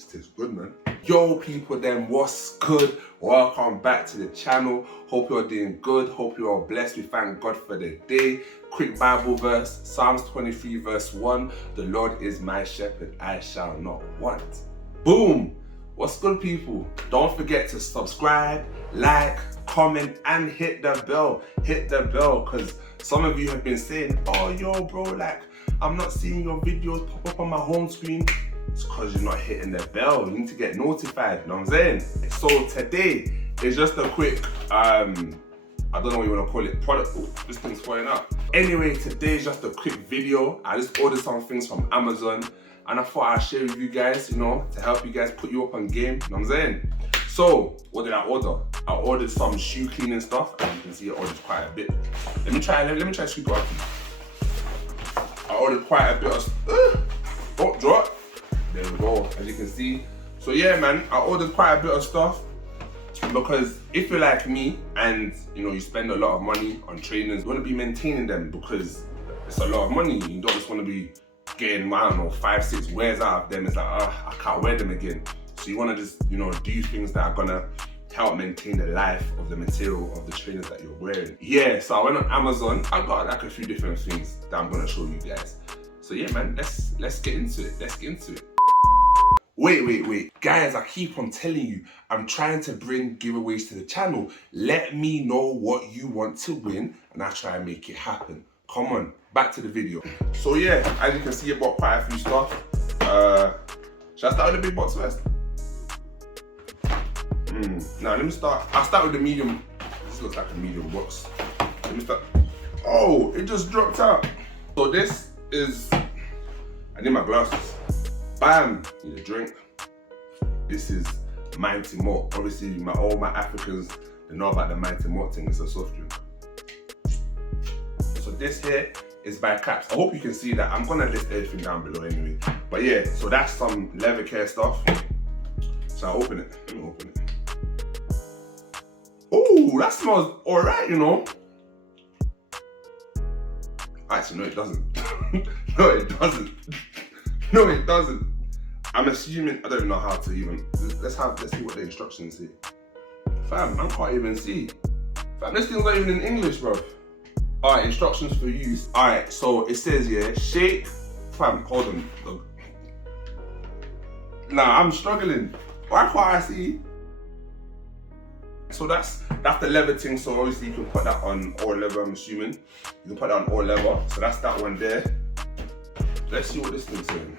This tastes good, man. Yo, people, then what's good? Welcome back to the channel. Hope you're doing good. Hope you're all blessed. We thank God for the day. Quick Bible verse, Psalms 23 verse 1. The Lord is my shepherd, I shall not want. Boom. What's good, people? Don't forget to subscribe, like, comment, and hit the bell. Hit the bell, because some of you have been saying, oh, yo, bro, like, I'm not seeing your videos pop up on my home screen. It's because you're not hitting the bell. You need to get notified, you know what I'm saying? So today is just a quick, I don't know what you want to call it, product. Ooh, this thing's falling out. Anyway, today is just a quick video. I just ordered some things from Amazon and I thought I'd share with you guys, you know, to help you guys put you up on game, you know what I'm saying? So, what did I order? I ordered some shoe cleaning stuff, and you can see I ordered quite a bit. Let me try to scoop it up. I ordered quite a bit of, oh, drop. There we go, as you can see. So yeah, man, I ordered quite a bit of stuff because if you're like me and you know you spend a lot of money on trainers, you want to be maintaining them because it's a lot of money. You don't just want to be getting, I don't know, 5-6 wears out of them. It's like, I can't wear them again. So you want to just, you know, do things that are gonna help maintain the life of the material of the trainers that you're wearing. Yeah, so I went on Amazon. I got like a few different things that I'm gonna show you guys. So yeah, man, let's get into it. Let's get into it. Wait. Guys, I keep on telling you, I'm trying to bring giveaways to the channel. Let me know what you want to win and I'll try and make it happen. Come on, back to the video. So yeah, as you can see, I bought quite a few stuff. Should I start with the big box first? Now let me start. I'll start with the medium. This looks like a medium box. Let me start. Oh, it just dropped out. So this is, I need my glasses. Bam, need a drink. This is Mighty Malt. Obviously, all my Africans, they know about the Mighty Malt thing. It's a soft drink. So this here is by KAPS. I hope you can see that. I'm gonna list everything down below anyway. But yeah, so that's some leather care stuff. So I'll open it. Let me open it. Oh, that smells alright, you know. Actually, no, it doesn't. No, it doesn't. No, it doesn't. I'm assuming, I don't even know how to even, let's see what the instructions say. Fam, I can't even see. Fam, this thing's not even in English, bro. All right, instructions for use. All right, so it says here, shake, fam, hold on. Nah, I'm struggling. Why can't I see? So that's the leather thing, so obviously you can put that on all leather, I'm assuming. You can put that on all leather, so that's that one there. Let's see what this thing's saying.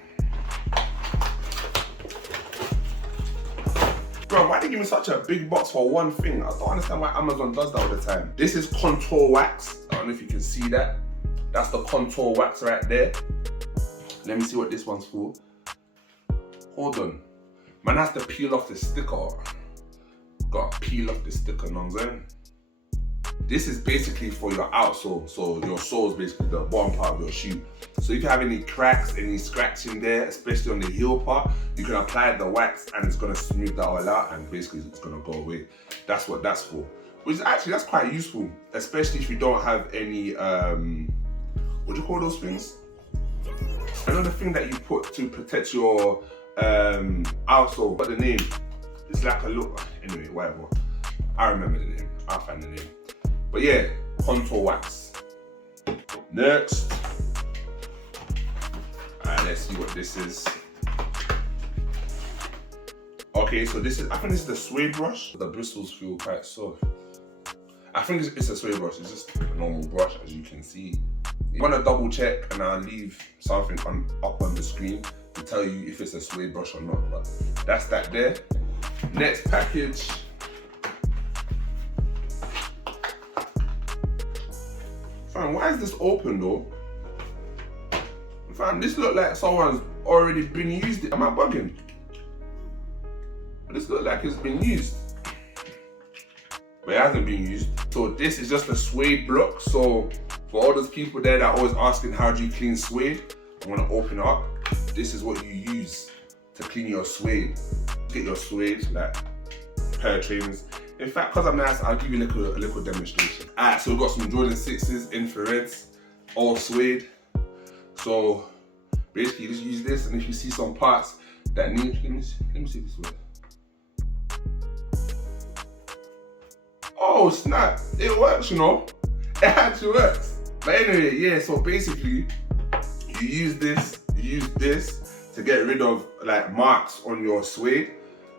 Bro, why they give me such a big box for one thing? I don't understand why Amazon does that all the time. This is contour wax. I don't know if you can see that. That's the contour wax right there. Let me see what this one's for. Hold on. Man has to peel off the sticker. Gotta peel off the sticker, know what I'm saying? This is basically for your outsole. So your sole is basically the bottom part of your shoe. So if you have any cracks, any scratching there, especially on the heel part, you can apply the wax and it's gonna smooth that all out and basically it's gonna go away. That's what that's for. Which is actually, that's quite useful, especially if you don't have any, what do you call those things? Another thing that you put to protect your outsole, but the name, it's like a look, anyway, whatever. I remember the name, I'll find the name. But yeah, contour wax. Next. Alright, let's see what this is. Okay, so this is, I think this is the suede brush. The bristles feel quite soft. I think it's a suede brush, it's just a normal brush, as you can see. You want to double check and I'll leave something up on the screen to tell you if it's a suede brush or not, but that's that there. Next package. Fam, why is this open though? Fam, this look like someone's already been used it. Am I bugging? This look like it's been used. But it hasn't been used. So this is just a suede block. So for all those people there that are always asking how do you clean suede, I want to open it up. This is what you use to clean your suede. Get your suede, like pair of trainers. In fact, because I'm nice, I'll give you a little demonstration. Alright, so we've got some Jordan 6s, infrareds, all suede. So basically just use this, and if you see some parts that needs, let me see if this works. Oh snap, it works, you know. It actually works. But anyway, yeah, so basically, you use this to get rid of like marks on your suede.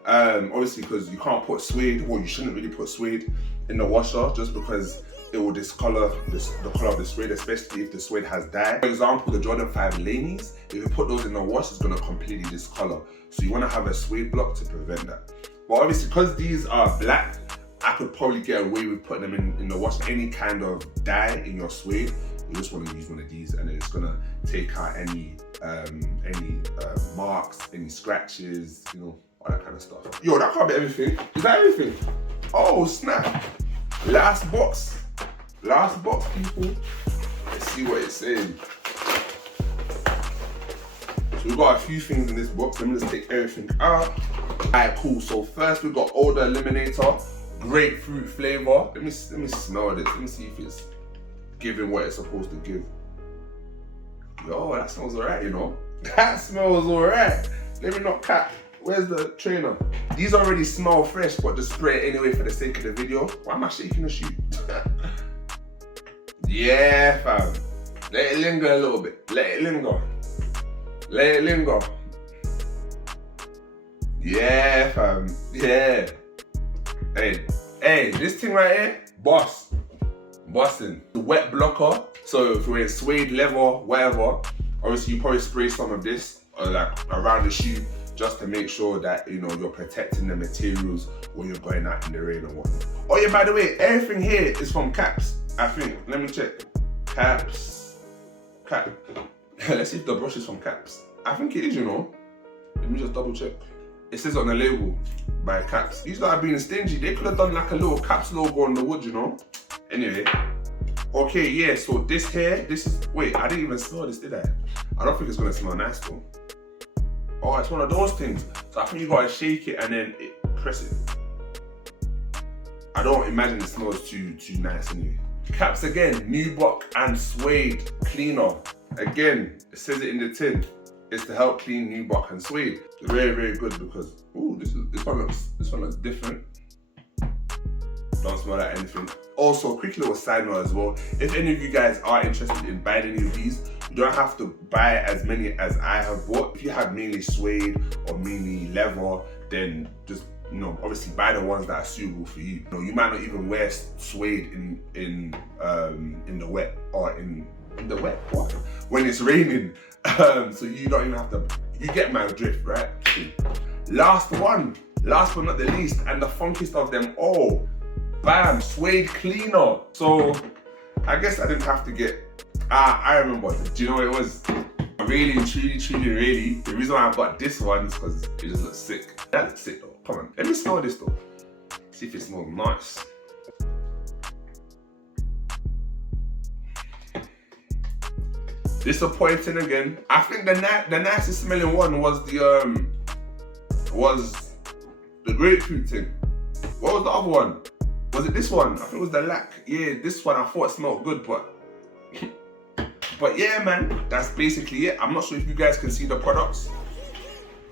Obviously because you can't put suede, or you shouldn't really put suede in the washer just because it will discolor the color of the suede, especially if the suede has dye. For example, the Jordan 5 laneys, if you put those in the wash, it's gonna completely discolor. So you wanna have a suede block to prevent that. But obviously because these are black, I could probably get away with putting them in the wash. Any kind of dye in your suede, you just want to use one of these, and then it's gonna take out any marks, any scratches, you know, all that kind of stuff. Yo, that can't be everything. Is that everything? Oh snap! Last box, people. Let's see what it's saying. So we got a few things in this box. Let me just take everything out. Alright, cool. So first we got odor eliminator. Grapefruit flavor. Let me smell this. Let me see if it's giving what it's supposed to give. Yo, that smells alright, you know. That smells alright. Let me not cap. Where's the trainer? These already smell fresh, but just spray it anyway for the sake of the video. Why am I shaking the shoe? Yeah, fam. Let it linger a little bit. Let it linger. Let it linger. Yeah, fam. Yeah. Hey, this thing right here, bossing. The wet blocker, so if you're in suede, leather, whatever, obviously you probably spray some of this like around the shoe just to make sure that, you know, you're protecting the materials when you're going out in the rain and whatnot. Oh yeah, by the way, everything here is from KAPS, I think. Let me check. KAPS. Let's see if the brush is from KAPS. I think it is, you know. Let me just double check. It says on the label by KAPS. These guys are being stingy. They could have done like a little KAPS logo on the wood, you know? Anyway. Okay, yeah, so this here, this is, wait, I didn't even smell this, did I? I don't think it's gonna smell nice though. Oh, it's one of those things. So I think you gotta shake it and then press it. I don't imagine it smells too nice anyway. KAPS again, nubuck and suede cleaner. Again, it says it in the tin. It's to help clean nubuck and suede. Very, very good because, ooh, this one looks different. Don't smell like anything. Also, quick little side note as well. If any of you guys are interested in buying any of these, you don't have to buy as many as I have bought. If you have mainly suede or mainly leather, then just, you know, obviously buy the ones that are suitable for you. You know, you might not even wear suede in the wet or in the wet what? When it's raining. So you don't even have to, you get my drift, right? Last but not the least, and the funkiest of them all, bam, suede cleaner. So I guess I didn't have to get, I remember, do you know what it was? Really, truly, the reason why I got this one is because it just looks sick. That looks sick though, come on, let me smell this though. See if it smells nice. Disappointing again. I think the nicest smelling one was the grapefruit thing. What was the other one? Was it this one? I think it was the lac. Yeah, this one I thought smelled good, but yeah, man, that's basically it. I'm not sure if you guys can see the products.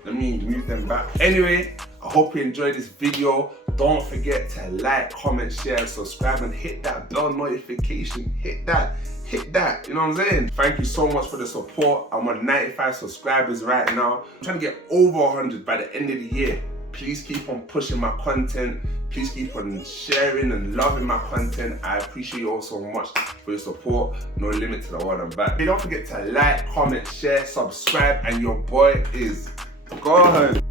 Let me move them back. Anyway, I hope you enjoyed this video. Don't forget to like, comment, share, subscribe, and hit that bell notification. Hit that, you know what I'm saying? Thank you so much for the support. I'm on 95 subscribers right now. I'm trying to get over 100 by the end of the year. Please keep on pushing my content. Please keep on sharing and loving my content. I appreciate you all so much for your support. No limit to the world and back. Hey, don't forget to like, comment, share, subscribe, and your boy is gone.